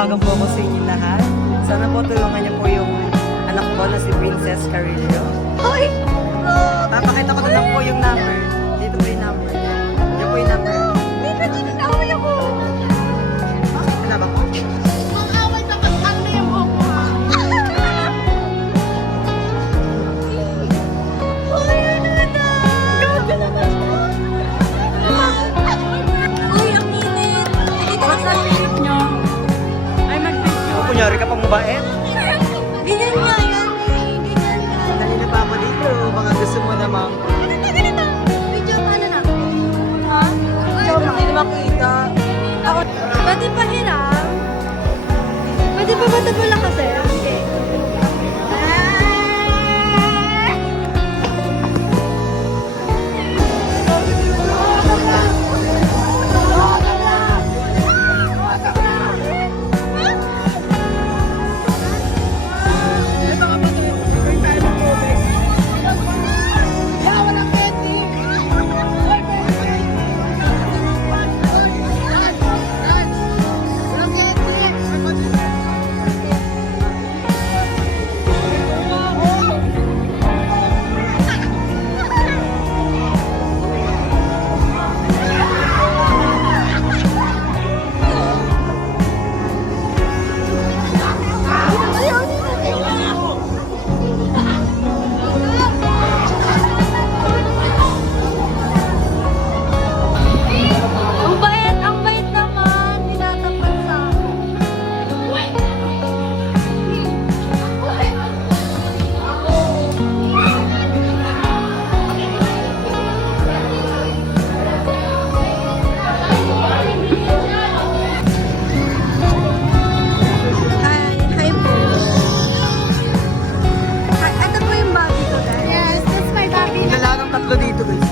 nananawagan po ako sa inyo lahat. Sana po tulungan niyo po yung anak ko na si Princess Carillo. Ay! Papakita ko na lang po yung number. Dito po yung number. Yan po yung number. Hindi ka dito na ako. Bakit? Wala ba po? Mag-away sa ano yung buhok mo ha? Uy, ano na? Gabi naman po. Uy, ang init. Dito ka sa trip nyo. Ay, mag-video. Kunyari ka pang mabait. Ganyan nga yan eh. Ganyan nga. Dali na pa ako dito. Baka gusto mo namang... Ganito. Video ka na lang. Ha? Ikaw, hindi makita. Ako, pwede pa hiram? Pwede pa batag mo lang kasi? Okay. Ang bait naman. Tinatapat sa akin. Hi po. Ito po yung baby ko, guys. Yes, that's my baby. Kailangan ng tatlo dito, guys.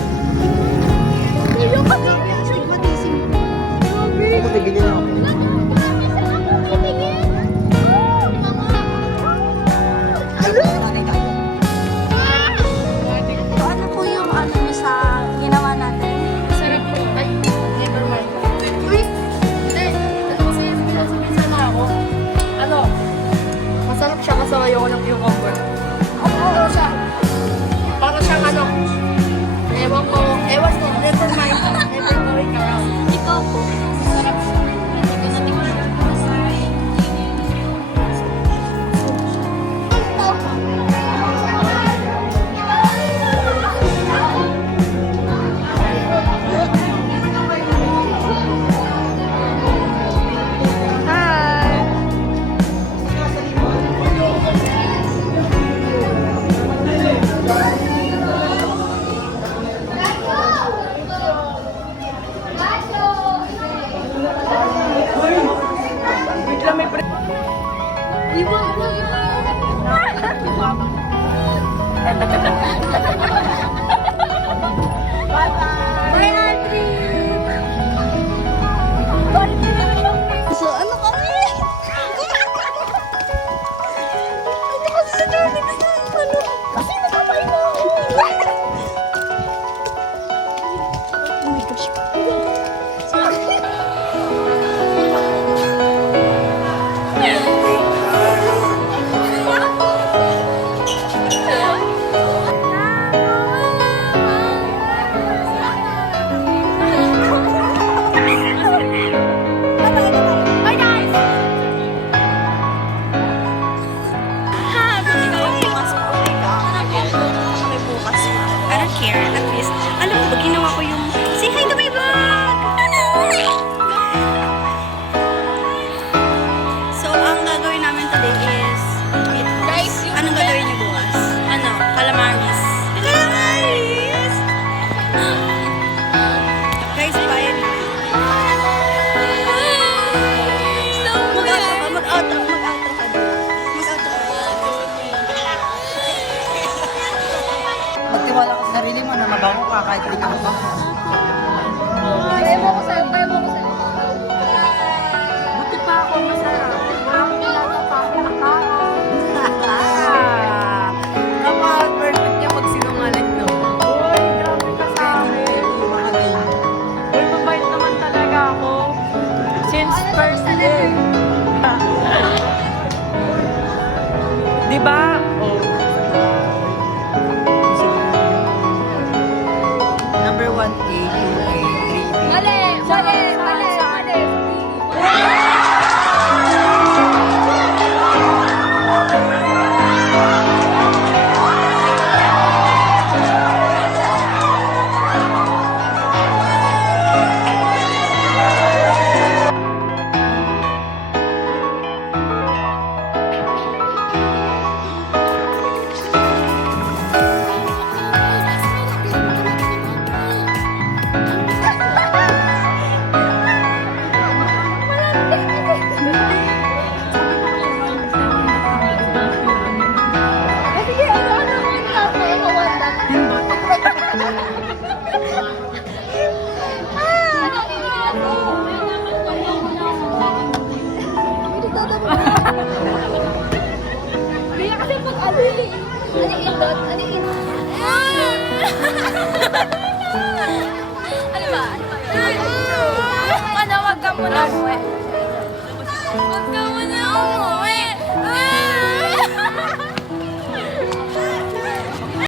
Yung kagabi ang siya matising. Grabe. Ako, tigilin ako. Ano po yung ano niyo sa ginawa natin? Sarap po. Ay, never mind. Uy! Hindi. Ano kasi, minsan na ako. Ano? Masarap siya kasi ayoko ng cucumber. Oo siya. Para siyang ano. Ewan ko. Ewan ko. Never mind. Never going around. Ikaw po. Sarap siya. Hindi ko natikman. Hi! Bye, Audrey! So, ano kami? Ito kasi sa dami kasi ano? Kasi nakapay na ako. Oh my gosh. Bye guys! I don't care. At least, alam mo ba, ginawa ko yung say hi to my vlog! So, ang gagawin namin today is Guys, anong gagawin niyo bukas? Ano? Calamaris. Calamaris! Guys, bye. Mag-outro ka. Mag-outro ka. Mag-outro ka. Magtiwala ka sa sarili mo na mabango ka kahit hindi ka mabango. Ewan ko sa'yo. Ewan ko sa'yo. Buti pa ako masarap. Ang nilaga pa ako nakaon. Kapag perfect niya pag sinungaling, no? Uy, grabe ka sa akin. Uy, mabait naman talaga ako. Since first day. ba? Oh. Number 1A, 2A, 3B. Mali! Mali! Mali! Mali! Sige, ano naman natin? Kawanda. Kaya kasi pag ano indot? Ano indot? Ano ba? Ano, wag ka muna. Wag ka muna.